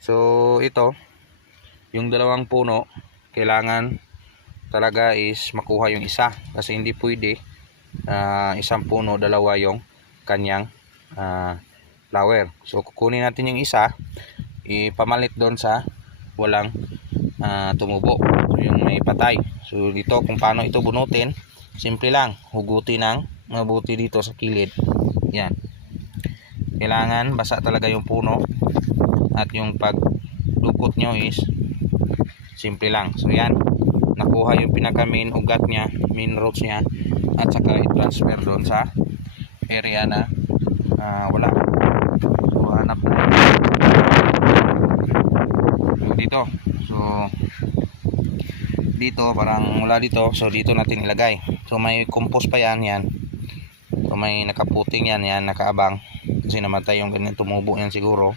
So ito, yung dalawang puno, kailangan talaga is makuha yung isa, kasi hindi pwede isang puno dalawa yung kanyang flower. So kukunin natin yung isa, ipamalit doon sa walang tumubo, so yung may patay. So dito kung paano ito bunutin, simple lang, huguti ng mabuti dito sa kilid. Yan, kailangan basa talaga yung puno, at yung pagdukot nyo is simple lang. So yan, nakuha yung pinaka main ugat nya, main roots nya, at saka i-transfer doon sa area na wala. So hanap na dito. So dito parang mula dito, so dito natin ilagay. So may compost pa yan. So may nakaputing yan, nakaabang kasi namatay yung ganyan, tumubo yan siguro.